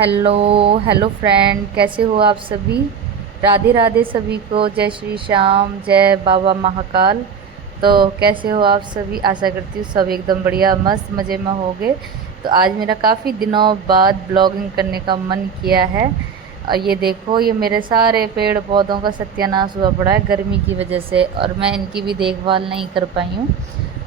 Hello hello friend, कैसे हो आप सभी। राधे राधे सभी को, जय श्री श्याम, जय बाबा महाकाल। तो कैसे हो आप सभी, आशा करती हूँ सब एकदम बढ़िया मस्त मज़े में होंगे। तो आज मेरा काफ़ी दिनों बाद ब्लॉगिंग करने का मन किया है। और ये देखो, ये मेरे सारे पेड़ पौधों का सत्यानाश हुआ पड़ा है गर्मी की वजह से, और मैं इनकी भी देखभाल नहीं कर पाई हूँ।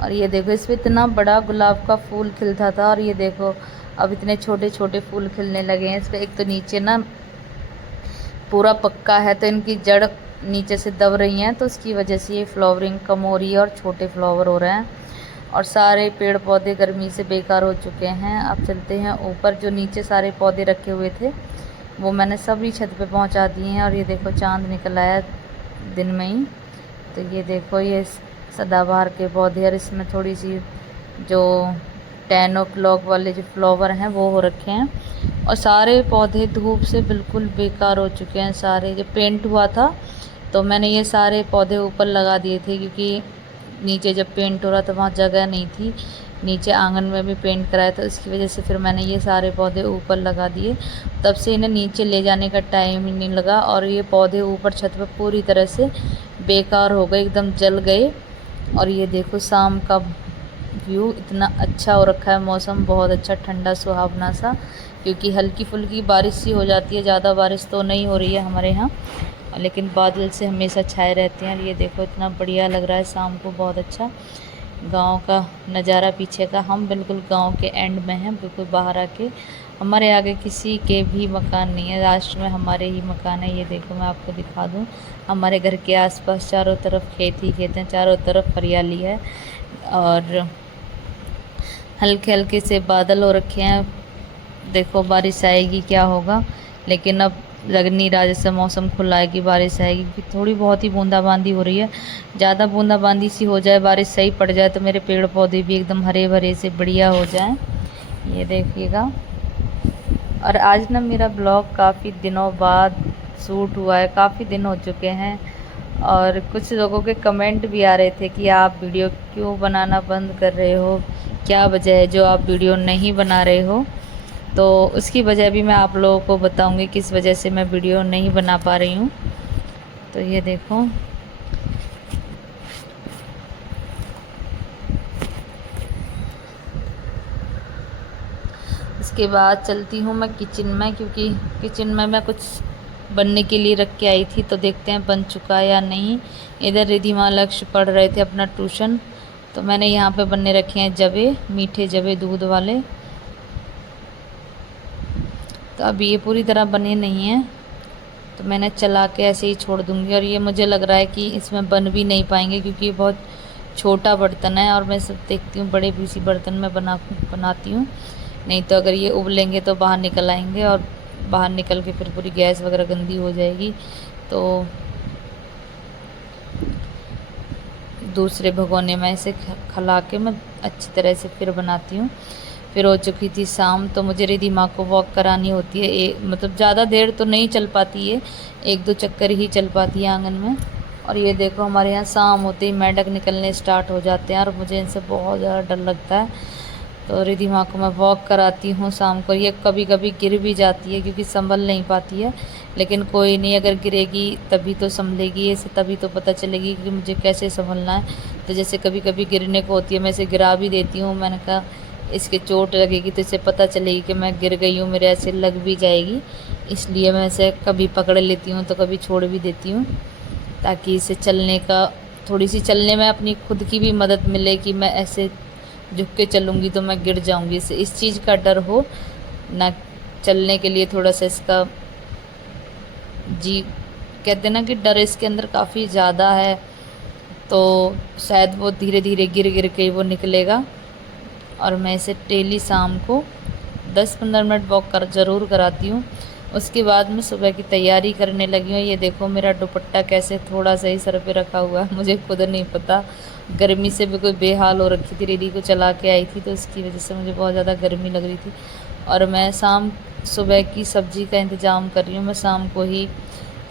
और ये देखो, इस पर इतना बड़ा गुलाब का फूल खिलता था, और ये देखो अब इतने छोटे छोटे फूल खिलने लगे हैं। इस पर एक तो नीचे ना पूरा पक्का है, तो इनकी जड़ नीचे से दब रही हैं, तो उसकी वजह से ये फ्लावरिंग कम हो रही है और छोटे फ्लावर हो रहे हैं। और सारे पेड़ पौधे गर्मी से बेकार हो चुके हैं। अब चलते हैं ऊपर। जो नीचे सारे पौधे रखे हुए थे वो मैंने सभी छत पे पहुंचा दिए हैं। और ये देखो चांद निकल आया दिन में ही। तो ये देखो, ये सदाबहार के पौधे, और इसमें थोड़ी सी जो 10 o'clock वाले जो फ्लावर हैं वो हो रखे हैं। और सारे पौधे धूप से बिल्कुल बेकार हो चुके हैं। सारे जो पेंट हुआ था तो मैंने ये सारे पौधे ऊपर लगा दिए थे, क्योंकि नीचे जब पेंट हो रहा था वहाँ जगह नहीं थी। नीचे आंगन में भी पेंट कराया था, इसकी वजह से फिर मैंने ये सारे पौधे ऊपर लगा दिए। तब से इन्हें नीचे ले जाने का टाइम ही नहीं लगा, और ये पौधे ऊपर छत पर पूरी तरह से बेकार हो गए, एकदम जल गए। और ये देखो शाम का व्यू इतना अच्छा हो रखा है, मौसम बहुत अच्छा ठंडा सुहावना सा, क्योंकि हल्की फुल्की बारिश सी हो जाती है। ज़्यादा बारिश तो नहीं हो रही है हमारे यहाँ, लेकिन बादल से हमेशा छाए रहते हैं। और ये देखो इतना बढ़िया लग रहा है शाम को, बहुत अच्छा गांव का नज़ारा पीछे का। हम बिल्कुल गांव के एंड में हैं, बिल्कुल बाहर आके। हमारे आगे किसी के भी मकान नहीं है, लास्ट में हमारे ही मकान है। ये देखो मैं आपको दिखा दूँ, हमारे घर के आसपास चारों तरफ खेत ही खेत हैं, चारों तरफ हरियाली है। और हल्के हल्के से बादल हो रखे हैं। देखो बारिश आएगी क्या होगा, लेकिन अब लग नहीं रहा जैसे मौसम खुला है कि बारिश आएगी, क्योंकि थोड़ी बहुत ही बूंदाबांदी हो रही है। ज़्यादा बूंदाबांदी सी हो जाए, बारिश सही पड़ जाए, तो मेरे पेड़ पौधे भी एकदम हरे भरे से बढ़िया हो जाएं। ये देखिएगा। और आज ना मेरा ब्लॉग काफ़ी दिनों बाद शूट हुआ है, काफ़ी दिन हो चुके हैं। और कुछ लोगों के कमेंट भी आ रहे थे कि आप वीडियो क्यों बनाना बंद कर रहे हो, क्या वजह है जो आप वीडियो नहीं बना रहे हो। तो उसकी वजह भी मैं आप लोगों को बताऊंगी, किस वजह से मैं वीडियो नहीं बना पा रही हूँ। तो ये देखो, इसके बाद चलती हूँ मैं किचन में, क्योंकि किचन में मैं कुछ बनने के लिए रख के आई थी, तो देखते हैं बन चुका है या नहीं। इधर रिधिमा लक्ष्य पढ़ रहे थे अपना ट्यूशन, तो मैंने यहाँ पे बनने रखे हैं जवे, मीठे जवे दूध वाले। तो अभी ये पूरी तरह बने नहीं हैं, तो मैंने चला के ऐसे ही छोड़ दूँगी। और ये मुझे लग रहा है कि इसमें बन भी नहीं पाएंगे, क्योंकि ये बहुत छोटा बर्तन है, और मैं सब देखती हूँ बड़े पीसी बर्तन में बनाती हूँ। नहीं तो अगर ये उबलेंगे तो बाहर निकल आएंगे, और बाहर निकल के फिर पूरी गैस वगैरह गंदी हो जाएगी। तो दूसरे भगोने में इसे खला के मैं अच्छी तरह से फिर बनाती हूँ। फिर हो चुकी थी शाम, तो मुझे रिधिमा को वॉक करानी होती है। मतलब ज़्यादा देर तो नहीं चल पाती है, 1-2 चक्कर ही चल पाती है आंगन में। और ये देखो, हमारे यहाँ शाम होते ही मेंढक निकलने स्टार्ट हो जाते हैं, और मुझे इनसे बहुत ज़्यादा डर लगता है। तो रिधिमा को मैं वॉक कराती हूँ शाम को। ये कभी कभी गिर भी जाती है, क्योंकि संभल नहीं पाती है, लेकिन कोई नहीं, अगर गिरेगी तभी तो संभलेगी, इसे तभी तो पता चलेगी कि मुझे कैसे संभलना है। तो जैसे कभी कभी गिरने को होती है, मैं इसे गिरा भी देती हूँ। मैंने कहा इसके चोट लगेगी तो इसे पता चलेगी कि मैं गिर गई हूँ, मेरे ऐसे लग भी जाएगी, इसलिए मैं इसे कभी पकड़ लेती हूँ तो कभी छोड़ भी देती हूँ, ताकि इसे चलने का, थोड़ी सी चलने में अपनी खुद की भी मदद मिले, कि मैं ऐसे झुक के चलूँगी तो मैं गिर जाऊँगी, इसे इस चीज़ का डर हो ना। चलने के लिए थोड़ा सा इसका जी, कहते ना कि डर इसके अंदर काफ़ी ज़्यादा है, तो शायद वो धीरे धीरे गिर गिर के वो निकलेगा। और मैं इसे डेली शाम को 10-15 मिनट वॉक ज़रूर कराती हूँ। उसके बाद मैं सुबह की तैयारी करने लगी हूँ। ये देखो मेरा दुपट्टा कैसे थोड़ा सा ही सर पे रखा हुआ है, मुझे खुद नहीं पता। गर्मी से भी कोई बेहाल हो रखी थी, रेडी को चला के आई थी, तो इसकी वजह से मुझे बहुत ज़्यादा गर्मी लग रही थी। और मैं सुबह की सब्ज़ी का इंतज़ाम कर रही हूँ। मैं शाम को ही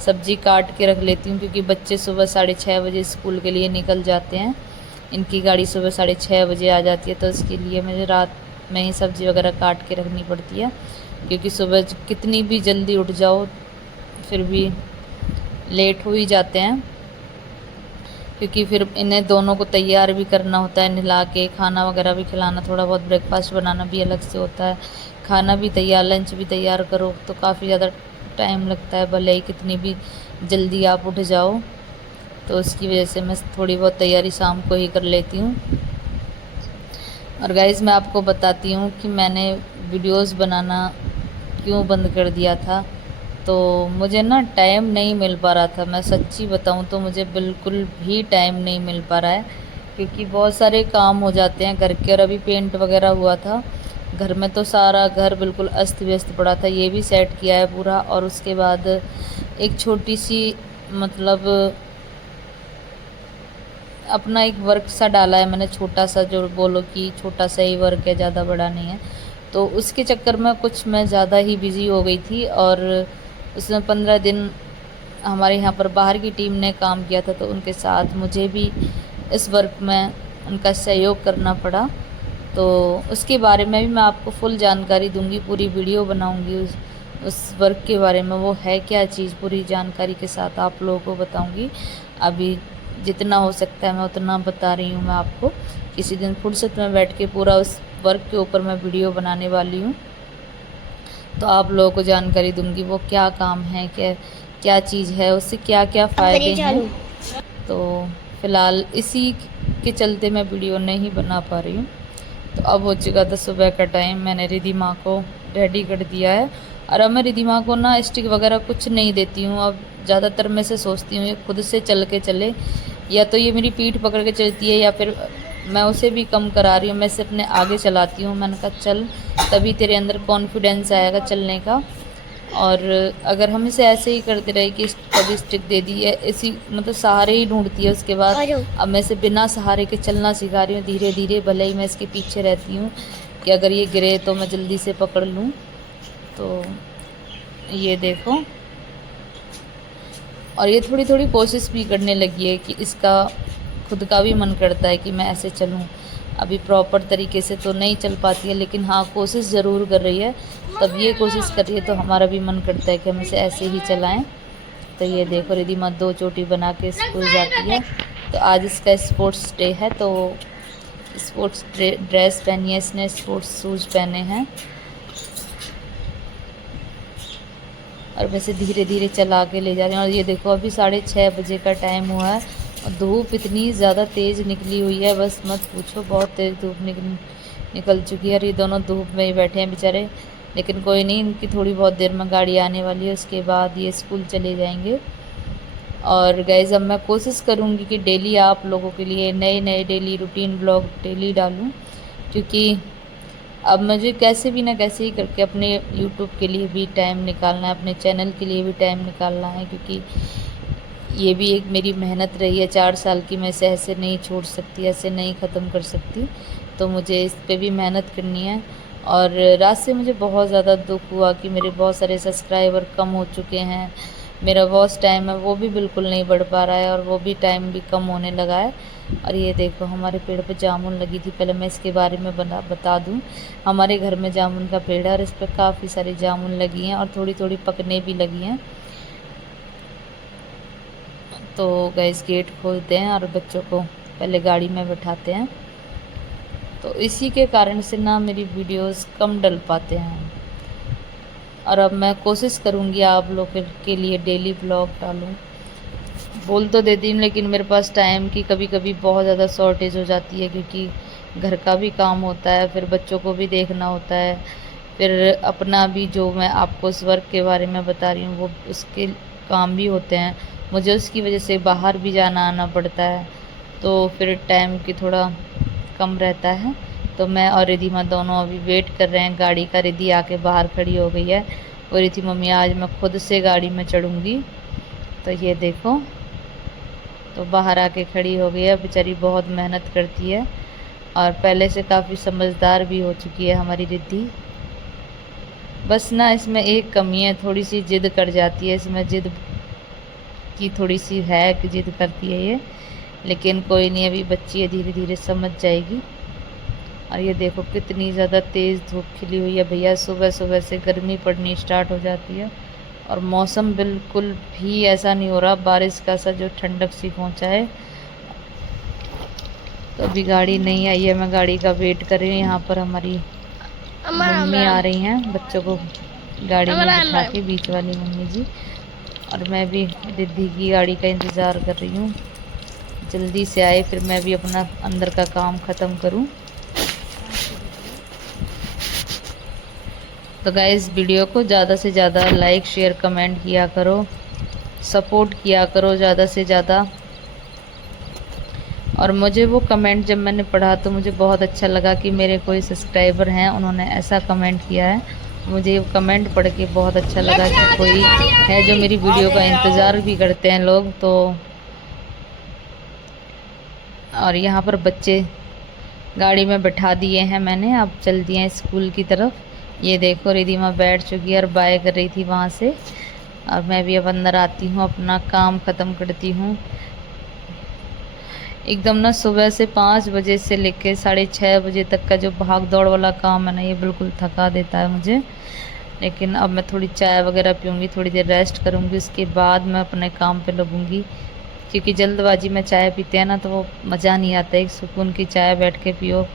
सब्ज़ी काट के रख लेती हूँ, क्योंकि बच्चे सुबह 6:30 बजे स्कूल के लिए निकल जाते हैं। इनकी गाड़ी सुबह 6:30 बजे आ जाती है, तो इसके लिए मुझे रात में ही सब्ज़ी वगैरह काट के रखनी पड़ती है। क्योंकि सुबह कितनी भी जल्दी उठ जाओ फिर भी लेट हो ही जाते हैं, क्योंकि फिर इन्हें दोनों को तैयार भी करना होता है, नहला के खाना वगैरह भी खिलाना, थोड़ा बहुत ब्रेकफास्ट बनाना भी अलग से होता है, खाना भी तैयार, लंच भी तैयार करो, तो काफ़ी ज़्यादा टाइम लगता है, भले ही कितनी भी जल्दी आप उठ जाओ। तो उसकी वजह से मैं थोड़ी बहुत तैयारी शाम को ही कर लेती हूँ। और गाइज़ मैं आपको बताती हूँ कि मैंने वीडियोस बनाना क्यों बंद कर दिया था। तो मुझे ना टाइम नहीं मिल पा रहा था, मैं सच्ची बताऊँ तो मुझे बिल्कुल भी टाइम नहीं मिल पा रहा है, क्योंकि बहुत सारे काम हो जाते हैं घर के। और अभी पेंट वगैरह हुआ था घर में, तो सारा घर बिल्कुल अस्त व्यस्त पड़ा था, ये भी सेट किया है पूरा। और उसके बाद एक छोटी सी मतलब अपना एक वर्क सा डाला है मैंने, छोटा सा, जो बोलो कि छोटा सा ही वर्क है, ज़्यादा बड़ा नहीं है। तो उसके चक्कर में कुछ मैं ज़्यादा ही बिज़ी हो गई थी, और उसमें 15 दिन हमारे यहाँ पर बाहर की टीम ने काम किया था, तो उनके साथ मुझे भी इस वर्क में उनका सहयोग करना पड़ा। तो उसके बारे में भी मैं आपको फुल जानकारी दूंगी, पूरी वीडियो बनाऊंगी उस वर्क के बारे में, वो है क्या चीज़, पूरी जानकारी के साथ आप लोगों को बताऊंगी। अभी जितना हो सकता है मैं उतना बता रही हूँ मैं आपको। किसी दिन फुर्सत में बैठ के पूरा उस वर्क के ऊपर मैं वीडियो बनाने वाली हूँ, तो आप लोगों को जानकारी दूंगी वो क्या काम है, क्या क्या चीज़ है, उससे क्या क्या फ़ायदे हैं। तो फ़िलहाल इसी के चलते मैं वीडियो नहीं बना पा रही हूँ। तो अब हो चुका था सुबह का टाइम, मैंने रिधिमा को रेडी कर दिया है। और अब मैं रिधिमा को ना स्टिक वगैरह कुछ नहीं देती हूँ, अब ज़्यादातर मैं से सोचती हूँ ये खुद से चल के चले, या तो ये मेरी पीठ पकड़ के चलती है, या फिर मैं उसे भी कम करा रही हूँ, मैं इसे अपने आगे चलाती हूँ। मैंने कहा चल, तभी तेरे अंदर कॉन्फिडेंस आएगा चलने का। और अगर हम इसे ऐसे ही करते रहे कि कभी स्टिक दे दी है, इसी मतलब सहारे ही ढूंढती है उसके बाद। अब मैं इसे बिना सहारे के चलना सिखा रही हूँ धीरे धीरे, भले ही मैं इसके पीछे रहती हूँ कि अगर ये गिरे तो मैं जल्दी से पकड़ लूँ। तो ये देखो, और ये थोड़ी थोड़ी कोशिश भी करने लगी है कि इसका खुद का भी मन करता है कि मैं ऐसे चलूँ। अभी प्रॉपर तरीके से तो नहीं चल पाती है, लेकिन हाँ कोशिश ज़रूर कर रही है। तब ये कोशिश कर रही है तो हमारा भी मन करता है कि हम इसे ऐसे ही चलाएं। तो ये देखो रिधिमा 2 चोटी बना के स्कूल जाती है। तो आज इसका स्पोर्ट्स डे है, तो स्पोर्ट्स ड्रेस पहनी है इसने, स्पोर्ट्स शूज़ पहने हैं, और वैसे धीरे धीरे चला के ले जा रहे हैं। और ये देखो अभी 6:30 बजे का टाइम हुआ है, और धूप इतनी ज़्यादा तेज़ निकली हुई है, बस मत पूछो, बहुत तेज़ धूप निकल चुकी है। और ये दोनों धूप में ही बैठे हैं बेचारे, लेकिन कोई नहीं, इनकी थोड़ी बहुत देर में गाड़ी आने वाली है, उसके बाद ये स्कूल चले जाएंगे। और गाइज़ अब मैं कोशिश करूँगी कि डेली आप लोगों के लिए नए नए डेली रूटीन ब्लॉग डेली डालूँ, क्योंकि अब मुझे कैसे भी ना कैसे ही करके अपने यूट्यूब के लिए भी टाइम निकालना है, अपने चैनल के लिए भी टाइम निकालना है, क्योंकि ये भी एक मेरी मेहनत रही है 4 साल की, मैं इसे ऐसे नहीं छोड़ सकती, ऐसे नहीं ख़त्म कर सकती। तो मुझे इस पे भी मेहनत करनी है। और रात से मुझे बहुत ज़्यादा दुख हुआ कि मेरे बहुत सारे सब्सक्राइबर कम हो चुके हैं, मेरा वॉच टाइम है वो भी बिल्कुल नहीं बढ़ पा रहा है, और वो भी टाइम भी कम होने लगा है। और ये देखो हमारे पेड़ पे जामुन लगी थी, पहले मैं इसके बारे में बता दूं, हमारे घर में जामुन का पेड़ है और इस पर काफ़ी सारी जामुन लगी हैं, और थोड़ी थोड़ी पकने भी लगी हैं। तो गैस गेट खोलते हैं और बच्चों को पहले गाड़ी में बैठाते हैं। तो इसी के कारण से ना मेरी वीडियोस कम डल पाते हैं। और अब मैं कोशिश करूँगी आप लोग के लिए डेली ब्लॉग डालूँ। बोल तो देती हूँ, लेकिन मेरे पास टाइम की कभी कभी बहुत ज़्यादा शॉर्टेज हो जाती है, क्योंकि घर का भी काम होता है, फिर बच्चों को भी देखना होता है, फिर अपना भी जो मैं आपको उस वर्क के बारे में बता रही हूँ वो उसके काम भी होते हैं, मुझे उसकी वजह से बाहर भी जाना आना पड़ता है, तो फिर टाइम की थोड़ा कम रहता है। तो मैं और रिधिमा दोनों अभी वेट कर रहे हैं गाड़ी का। रिधि आके बाहर खड़ी हो गई है, वो रही थी मम्मी आज मैं खुद से गाड़ी में चढ़ूँगी। तो ये देखो, तो बाहर आके खड़ी हो गई है, बेचारी बहुत मेहनत करती है, और पहले से काफ़ी समझदार भी हो चुकी है हमारी रिद्धि। बस ना इसमें एक कमी है, थोड़ी सी जिद कर जाती है, इसमें जिद की थोड़ी सी है कि जिद करती है ये, लेकिन कोई नहीं, अभी बच्ची है, धीरे धीरे समझ जाएगी। और ये देखो कितनी ज़्यादा तेज़ धूप खिली हुई है भैया। सुबह सुबह से गर्मी पड़नी स्टार्ट हो जाती है और मौसम बिल्कुल भी ऐसा नहीं हो रहा बारिश का सा जो ठंडक सी पहुंचा है। तो अभी गाड़ी नहीं आई है, मैं गाड़ी का वेट कर रही हूँ। यहाँ पर हमारी मम्मी आ रही हैं बच्चों को गाड़ी में बिठा के, बीच वाली मम्मी जी। और मैं भी रिद्धि की गाड़ी का इंतज़ार कर रही हूँ, जल्दी से आए फिर मैं भी अपना अंदर का काम ख़त्म करूँ। तो गाइस वीडियो को ज़्यादा से ज़्यादा लाइक शेयर कमेंट किया करो, सपोर्ट किया करो ज़्यादा से ज़्यादा। और मुझे वो कमेंट जब मैंने पढ़ा तो मुझे बहुत अच्छा लगा कि मेरे कोई सब्सक्राइबर हैं, उन्होंने ऐसा कमेंट किया है। मुझे वो कमेंट पढ़ के बहुत अच्छा लगा कि कोई है जो मेरी वीडियो का इंतज़ार भी करते हैं लोग। तो और यहाँ पर बच्चे गाड़ी में बैठा दिए हैं मैंने, अब चल दिए हैं स्कूल की तरफ। ये देखो रिधिमा बैठ चुकी है और बाय कर रही थी वहाँ से। और मैं भी अब अंदर आती हूँ, अपना काम ख़त्म करती हूँ। एकदम ना सुबह से 5 बजे से लेकर 6:30 बजे तक का जो भाग दौड़ वाला काम है ना, ये बिल्कुल थका देता है मुझे। लेकिन अब मैं थोड़ी चाय वगैरह पीऊँगी, थोड़ी देर रेस्ट करूँगी, उसके बाद मैं अपने काम पे लगूँगी। क्योंकि जल्दबाजी में चाय पीते हैं ना तो वो मज़ा नहीं आता। एक सुकून की चाय बैठ के पियो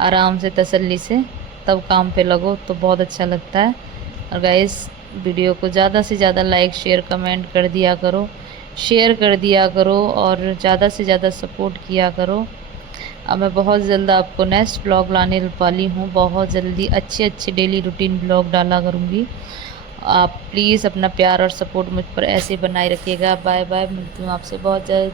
आराम से तसल्ली से, तब काम पे लगो तो बहुत अच्छा लगता है। और गाइस वीडियो को ज़्यादा से ज़्यादा लाइक शेयर कमेंट कर दिया करो, शेयर कर दिया करो और ज़्यादा से ज़्यादा सपोर्ट किया करो। अब मैं बहुत जल्द आपको नेक्स्ट ब्लॉग लाने वाली हूँ, बहुत जल्दी अच्छे डेली रूटीन ब्लॉग डाला करूँगी। आप प्लीज़ अपना प्यार और सपोर्ट मुझ पर ऐसे बनाए रखिएगा। बाय बाय, मिलती हूँ आपसे बहुत जल्द।